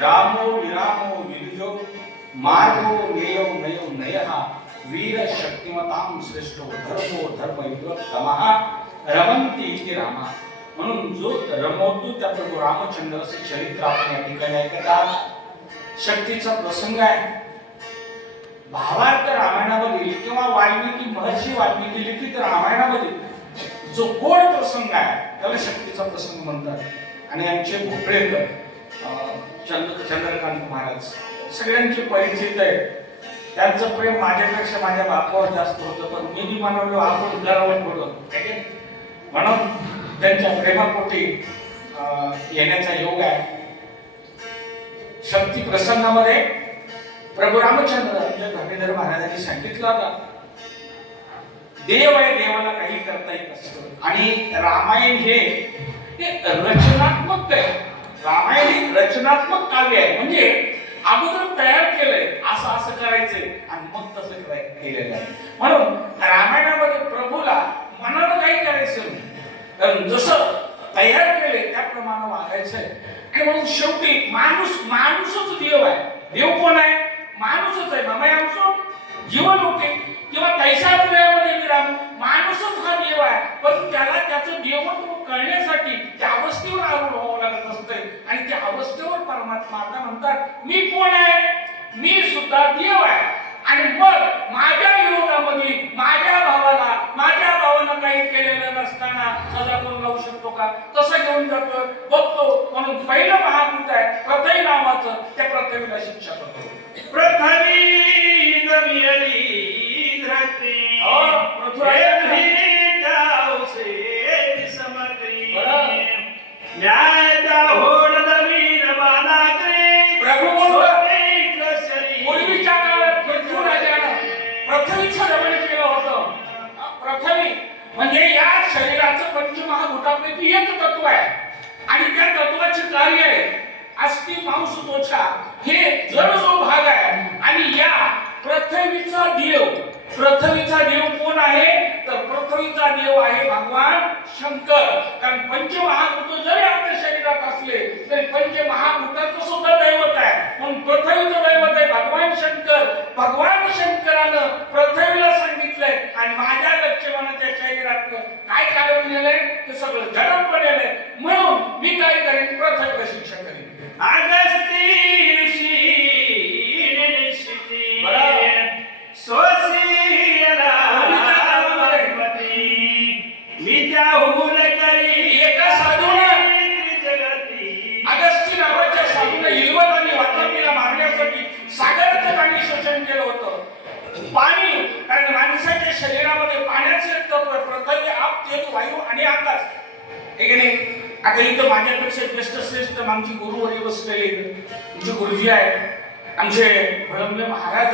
रामो विरामो विरुजो मार्गो नेयो नयो नयः वीर शक्तिमतां श्रेष्ठो धर्मो धर्मयुक्तमः रमन्ति इति रामा. म्हणून जो रमवतो त्या प्रभू रामचंद्राचे चरित्र आपण या ठिकाणी ऐकत आहात. शक्तीचा प्रसंग आहे. भावार्थ रामायणामध्ये किंवा वाल्मिकी महर्षी वाल्मिकी लिखित रामायणामध्ये जो गोड प्रसंग आहे त्याला शक्तीचा प्रसंग म्हणतात. आणि आमचे भोपळेकर चंद्रकांत महाराज सगळ्यांचे परिचित आहे. त्यांचं प्रेम माझ्यापेक्षा माझ्या बापावर जास्त होतं, पण मी बी म्हणलो आपण करावं थोडं म्हणून त्यांच्या प्रेमापोटी येण्याचा योग आहे. शक्ती प्रसंगामध्ये प्रभू रामचंद्र धर्मेंद्र महाराजांनी सांगितलं होतं देव आहे, देवाला काही करता येत असतं. आणि रामायण हे रचनात्मक आहे. रामायण हे रचनात्मक काव्य आहे. म्हणजे अगोदर तयार केलंय असं असं करायचंय आणि मग तसं केलेलं आहे. म्हणून रामायणामध्ये प्रभूला मनाला काही करायचं नाही, कारण जसं तयार केले त्याप्रमाणे वागायचंय. आणि म्हणून शेवटी माणूसच देव आहे. देव कोण आहे? माणूसच आहे. मामा आमचं जीवन होते किंवा कैसा प्रेमामध्ये विराम माणूसच हा देव आहे. पण त्याला त्याचं देवत्व कळण्यासाठी त्या अवस्थेवर अवलंबावं लागत असतंय. आणि त्या अवस्थेवर परमात्मा आता म्हणतात मी कोण आहे? मी सुद्धा देव आहे. आणि मग माझ्या विरोधामध्ये माझ्या भावानं काही केलेलं नसताना सजा करून लावू शकतो का? कसं घेऊन जातो बघतो. म्हणून पहिलं महाभूत आहे पृथ्वी नावाचं, त्या पृथ्वीला शिक्षा करतो. पृथ्वी जमियली धरती पृथ्वी जाऊसे समग्री न्यायता होड जमीन बानाग्री. प्रभू पूर्वीच्या काळात पृथ्वीराजानं पृथ्वीचं रमण केलं होतं. पृथ्वी म्हणजे या शरीराचं पंचमहाभूतापैकी एक तत्व आहे. आणि त्या तत्वाचे कार्य आहे अस्थि मांस त्वचा, हे जड जो भाग आहे. आणि या पृथ्वीचा देव कोण आहे? तर पृथ्वीचा देव आहे भगवान शंकर. कारण पंचमहाभूत जरी आपल्या शरीरात असले तरी पंचमहाभूताचं सुद्धा दैवत आहे. म्हणून पृथ्वीचं दैवत आहे भगवान शंकर. भगवान शंकरानं पृथ्वीला सांगितलंय आणि माझ्या लक्ष्मणाच्या शरीरातलं काय काढून नेलंय ते सगळं झडप बनलेलंय. म्हणून मी काय करेन? पृथ्वीला शिक्षा करेन. पाणी, कारण माणसाच्या शरीरामध्ये पाण्याचे तत्व पृथ्वी, आप, तेज, वायू आणि आकाश. ठीक आहे नाही? आता इथं माझ्यापेक्षा श्रेष्ठ आमची गुरुवर्य बसलेले आमचे गुरुजी आहेत, आमचे भळंबले महाराज.